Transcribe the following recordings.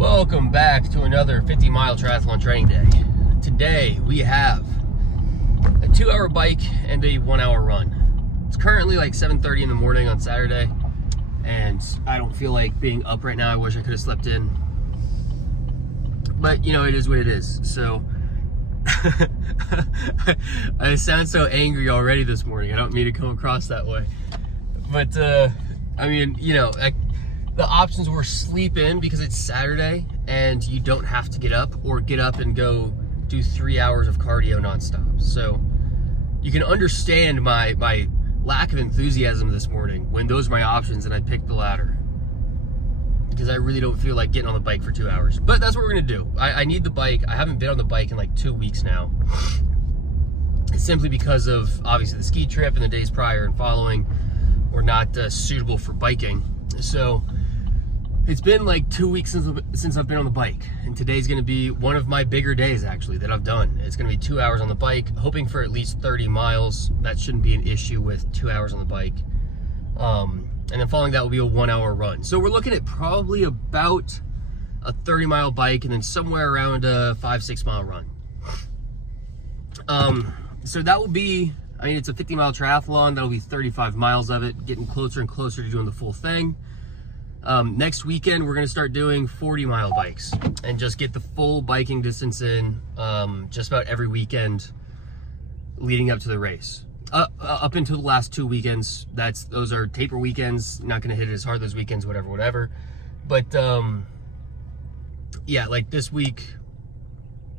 Welcome back to another 50-mile triathlon training day. Today we have a 2-hour bike and a 1-hour run. It's currently like 7:30 in the morning on Saturday, and I don't feel like being up right now. I wish I could have slept in, but you know, it is what it is. So I sound so angry already this morning. I don't mean to come across that way, but I mean, you know, the options were sleep in because it's Saturday and you don't have to get up, or get up and go do 3 hours of cardio nonstop. So you can understand my lack of enthusiasm this morning when those are my options and I picked the latter, because I really don't feel like getting on the bike for 2 hours. But that's what we're gonna do. I need the bike. I haven't been on the bike in like 2 weeks now, simply because of obviously the ski trip and the days prior and following were not suitable for biking. So it's been like 2 weeks since I've been on the bike, and today's gonna be one of my bigger days actually that I've done. It's gonna be 2 hours on the bike, hoping for at least 30 miles. That shouldn't be an issue with 2 hours on the bike. And then following that will be a 1-hour run. So we're looking at probably about a 30-mile bike and then somewhere around a 5-6 mile run. So that will be, I mean, it's a 50-mile triathlon. That'll be 35 miles of it, getting closer and closer to doing the full thing. Next weekend, we're gonna start doing 40-mile bikes and just get the full biking distance in just about every weekend leading up to the race. Up until the last 2 weekends, those are taper weekends. Not gonna hit it as hard those weekends, whatever. But yeah, like this week,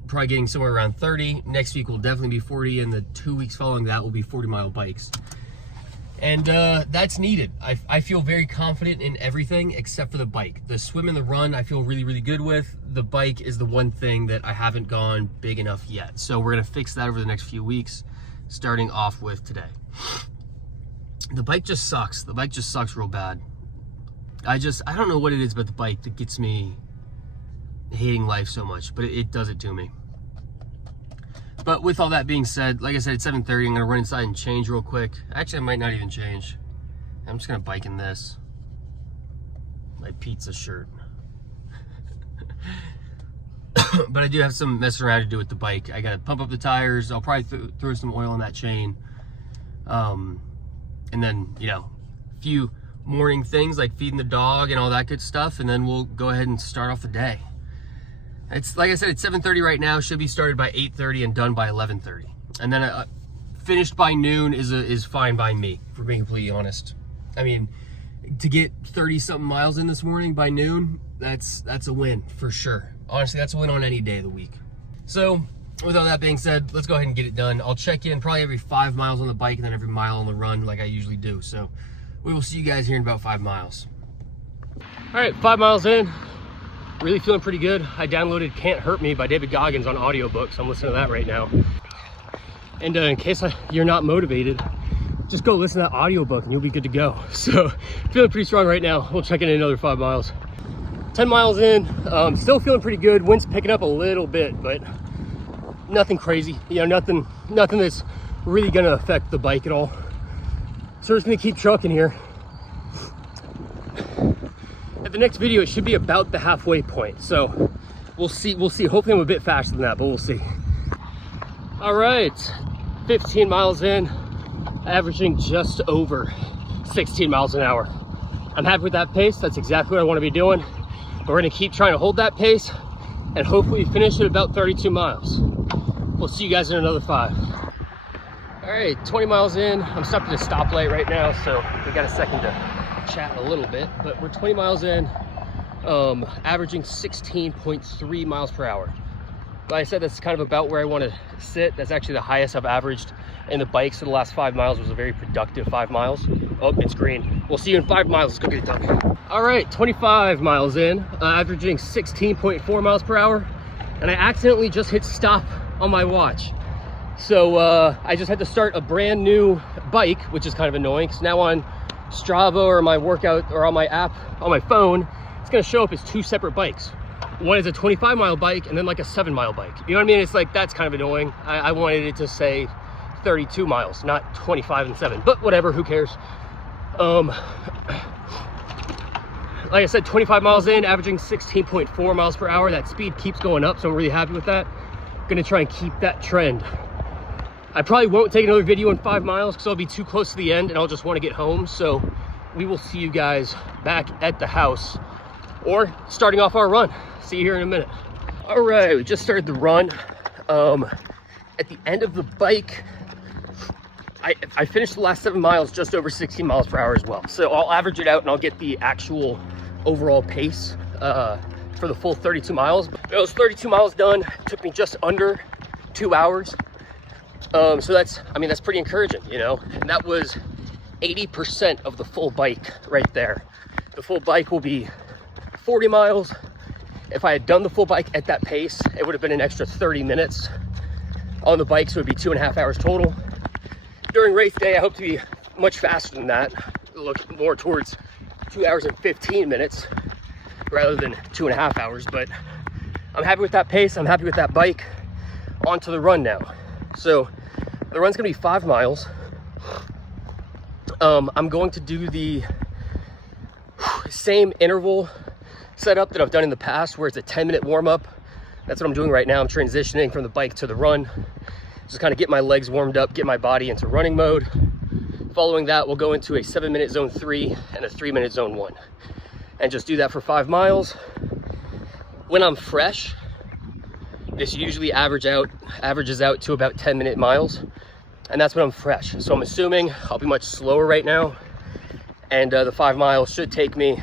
probably getting somewhere around 30. Next week will definitely be 40, and the 2 weeks following that will be 40-mile bikes. And that's needed. I feel very confident in everything except for the bike. The swim and the run I feel really, really good with. The bike is the one thing that I haven't gone big enough yet. So we're gonna fix that over the next few weeks, starting off with today. The bike just sucks. The bike just sucks real bad. I don't know what it is about the bike that gets me hating life so much, but it does it to me. But with all that being said, like I said, it's 7:30. I'm gonna run inside and change real quick. Actually, I might not even change. I'm just gonna bike in this. My pizza shirt. But I do have some messing around to do with the bike. I gotta pump up the tires. I'll probably throw some oil on that chain. And then, you know, a few morning things like feeding the dog and all that good stuff. And then we'll go ahead and start off the day. It's like I said, it's 7:30 right now. Should be started by 8:30 and done by 11:30. And then finished by noon is fine by me, for being completely honest. I mean, to get 30-something miles in this morning by noon, that's a win for sure. Honestly, that's a win on any day of the week. So with all that being said, let's go ahead and get it done. I'll check in probably every 5 miles on the bike and then every mile on the run like I usually do. So we will see you guys here in about 5 miles. All right, 5 miles in. Really feeling pretty good. I downloaded Can't Hurt Me by David Goggins on audiobook, so I'm listening to that right now. And in case you're not motivated, just go listen to that audiobook and you'll be good to go. So feeling pretty strong right now. We'll check in another 5 miles. 10 miles in, still feeling pretty good. Wind's picking up a little bit, but nothing crazy. You know, nothing that's really gonna affect the bike at all. So we're just gonna keep trucking here. At the next video, it should be about the halfway point. So we'll see. Hopefully I'm a bit faster than that, but we'll see. All right, 15 miles in, averaging just over 16 miles an hour. I'm happy with that pace. That's exactly what I want to be doing. We're gonna keep trying to hold that pace and hopefully finish at about 32 miles. We'll see you guys in another 5. All right, 20 miles in. I'm stopped at a stoplight right now, so we got a second to chat a little bit, but we're 20 miles in, averaging 16.3 miles per hour. Like I said, that's kind of about where I want to sit. That's actually the highest I've averaged in the bikes for the last 5 miles. It was a very productive 5 miles. Oh, it's green. We'll see you in 5 miles. Let's go get it done. All right, 25 miles in, averaging 16.4 miles per hour, and I accidentally just hit stop on my watch. So I just had to start a brand new bike, which is kind of annoying, because now on Strava or my workout or on my app on my phone, it's gonna show up as 2 separate bikes. One is a 25-mile bike and then like a 7-mile bike. You know what I mean? It's like, that's kind of annoying. I wanted it to say 32 miles, not 25 and 7, but whatever, who cares? like I said, 25 miles in, averaging 16.4 miles per hour. That speed keeps going up, so I'm really happy with that. Gonna try and keep that trend. I probably won't take another video in 5 miles because I'll be too close to the end and I'll just want to get home. So we will see you guys back at the house or starting off our run. See you here in a minute. All right, we just started the run. At the end of the bike, I finished the last 7 miles just over 16 miles per hour as well. So I'll average it out and I'll get the actual overall pace for the full 32 miles. It was 32 miles done. It took me just under 2 hours. So that's pretty encouraging, you know, and that was 80% of the full bike right there. The full bike will be 40 miles. If I had done the full bike at that pace, it would have been an extra 30 minutes on the bike, so it would be 2.5 hours total. During race day, I hope to be much faster than that, look more towards 2 hours and 15 minutes rather than 2.5 hours, but I'm happy with that pace. I'm happy with that bike. On to the run now. So the run's gonna be 5 miles. I'm going to do the same interval setup that I've done in the past, where it's a 10-minute warm-up. That's what I'm doing right now. I'm transitioning from the bike to the run. Just kind of get my legs warmed up, get my body into running mode. Following that, we'll go into a 7-minute zone 3 and a 3-minute zone 1. And just do that for 5 miles. When I'm fresh, this usually averages out to about 10-minute miles. And that's when I'm fresh. So I'm assuming I'll be much slower right now. And the 5 miles should take me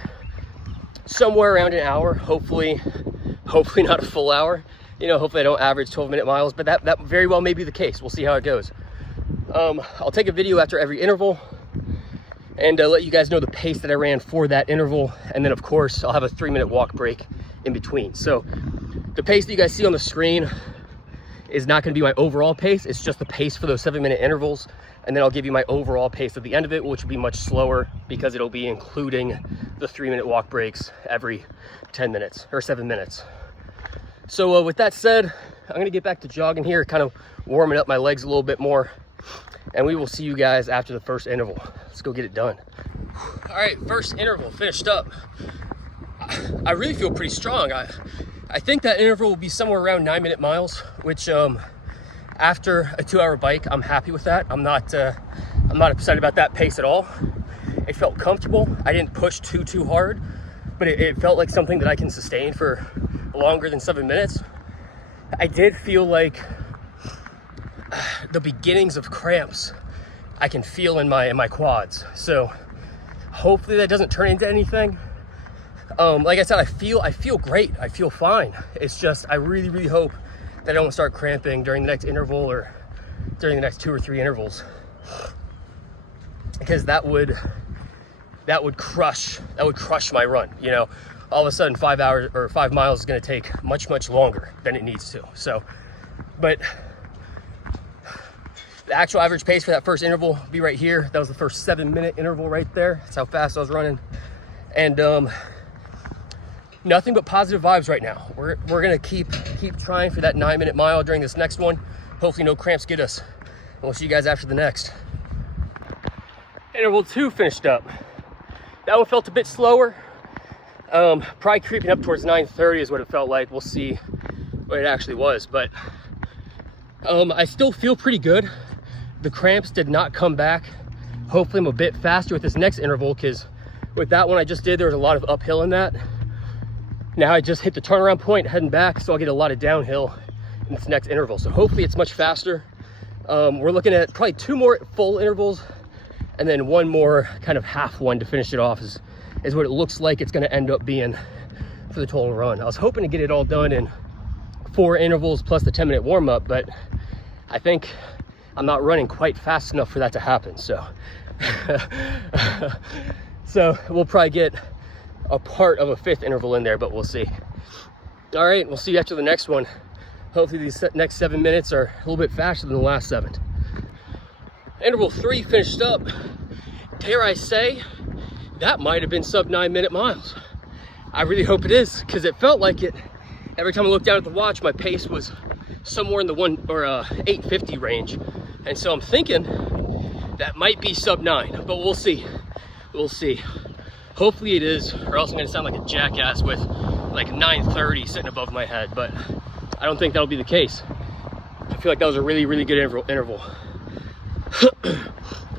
somewhere around an hour, hopefully not a full hour. You know, hopefully I don't average 12-minute miles, but that very well may be the case. We'll see how it goes. I'll take a video after every interval and let you guys know the pace that I ran for that interval. And then of course, I'll have a 3-minute walk break in between. So the pace that you guys see on the screen is not gonna be my overall pace. It's just the pace for those 7-minute intervals. And then I'll give you my overall pace at the end of it, which will be much slower because it'll be including the 3-minute walk breaks every 10 minutes or 7 minutes. So with that said, I'm gonna get back to jogging here, kind of warming up my legs a little bit more. And we will see you guys after the first interval. Let's go get it done. All right, first interval finished up. I really feel pretty strong. I think that interval will be somewhere around 9-minute miles, which after a 2-hour bike, I'm happy with that. I'm not upset about that pace at all. It felt comfortable. I didn't push too hard, but it felt like something that I can sustain for longer than 7 minutes. I did feel like the beginnings of cramps I can feel in my quads. So hopefully that doesn't turn into anything. Like I said, I feel great. I feel fine. It's just, I really hope that I don't start cramping during the next interval or during the next 2 or 3 intervals, because that would crush my run. You know, all of a sudden 5 hours or 5 miles is going to take much longer than it needs to. So, but the actual average pace for that first interval will be right here. That was the first 7-minute interval right there. That's how fast I was running. And nothing but positive vibes right now. We're gonna keep trying for that 9-minute mile during this next one. Hopefully no cramps get us. And we'll see you guys after the next. Interval 2 finished up. That one felt a bit slower. Probably creeping up towards 9:30 is what it felt like. We'll see what it actually was, but I still feel pretty good. The cramps did not come back. Hopefully I'm a bit faster with this next interval, because with that one I just did, there was a lot of uphill in that. Now I just hit the turnaround point heading back, so I'll get a lot of downhill in this next interval. So hopefully it's much faster. We're looking at probably 2 more full intervals and then 1 more kind of half one to finish it off is what it looks like it's gonna end up being for the total run. I was hoping to get it all done in 4 intervals plus the 10-minute warm up, but I think I'm not running quite fast enough for that to happen. So, so we'll probably get a part of a 5th interval in there, but we'll see. All right, we'll see you after the next one. Hopefully these next 7 minutes are a little bit faster than the last 7. Interval 3 finished up. Dare I say, that might have been sub 9-minute miles. I really hope it is, because it felt like it. Every time I looked down at the watch, my pace was somewhere in the 8:50 range. And so I'm thinking that might be sub 9, but we'll see. We'll see. Hopefully it is, or else I'm gonna sound like a jackass with like 9:30 sitting above my head, but I don't think that'll be the case. I feel like that was a really, really good interval.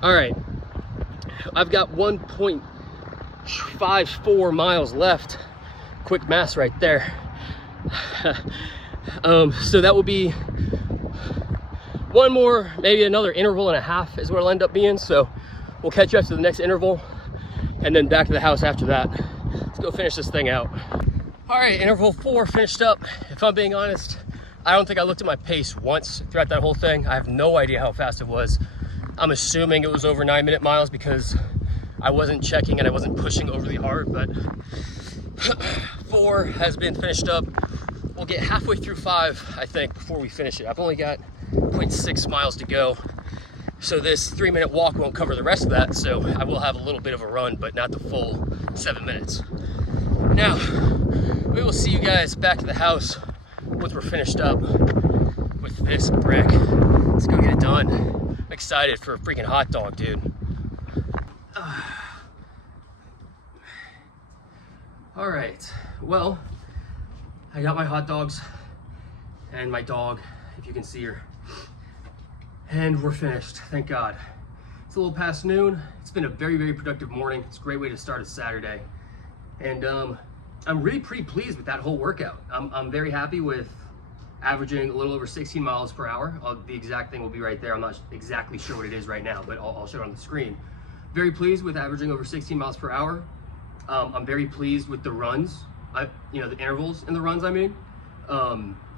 All right, I've got 1.54 miles left. Quick math right there. So that will be one more, maybe another interval and a half is what it'll end up being. So we'll catch you after the next interval and then back to the house after that. Let's go finish this thing out. All right, interval 4 finished up. If I'm being honest, I don't think I looked at my pace once throughout that whole thing. I have no idea how fast it was. I'm assuming it was over 9-minute miles because I wasn't checking and I wasn't pushing overly hard, but 4 has been finished up. We'll get halfway through 5, I think, before we finish it. I've only got 0.6 miles to go. So this 3-minute walk won't cover the rest of that. So I will have a little bit of a run, but not the full 7 minutes. Now, we will see you guys back to the house once we're finished up with this brick. Let's go get it done. I'm excited for a freaking hot dog, dude. All right, well, I got my hot dogs and my dog, if you can see her, and we're finished, thank God. It's a little past noon. It's been a very, very productive morning. It's a great way to start a Saturday. And I'm really pretty pleased with that whole workout. I'm very happy with averaging a little over 16 miles per hour. The exact thing will be right there. I'm not exactly sure what it is right now, but I'll show it on the screen. Very pleased with averaging over 16 miles per hour. I'm very pleased with the runs, the intervals in the runs, I mean.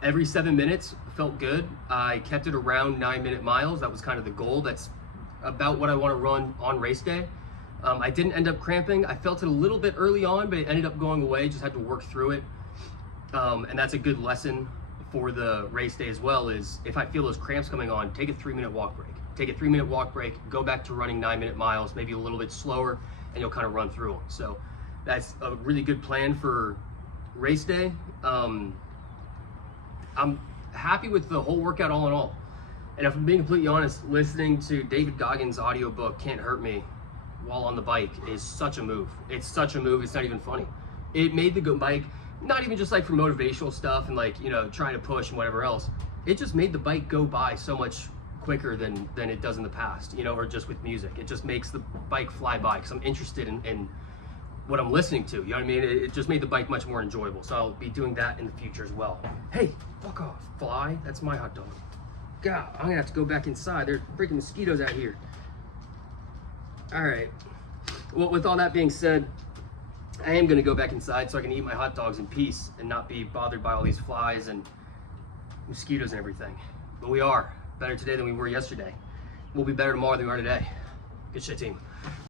Every 7 minutes felt good. I kept it around 9-minute miles. That was kind of the goal. That's about what I want to run on race day. I didn't end up cramping. I felt it a little bit early on, but it ended up going away. Just had to work through it. And that's a good lesson for the race day as well, is if I feel those cramps coming on, take a 3-minute walk break. Take a 3-minute walk break, go back to running 9-minute miles, maybe a little bit slower, and you'll kind of run through them. So that's a really good plan for race day. I'm happy with the whole workout all in all. And if I'm being completely honest, listening to David Goggins' audiobook, Can't Hurt Me, while on the bike is such a move. It's such a move, it's not even funny. It made the bike, not even just like for motivational stuff and like, trying to push and whatever else. It just made the bike go by so much quicker than it does in the past, or just with music. It just makes the bike fly by because I'm interested in what I'm listening to, you know what I mean? It just made the bike much more enjoyable. So I'll be doing that in the future as well. Hey, fuck off, fly. That's my hot dog. God, I'm gonna have to go back inside. There's freaking mosquitoes out here. All right, well, with all that being said, I am gonna go back inside so I can eat my hot dogs in peace and not be bothered by all these flies and mosquitoes and everything. But we are better today than we were yesterday. We'll be better tomorrow than we are today. Good shit, team.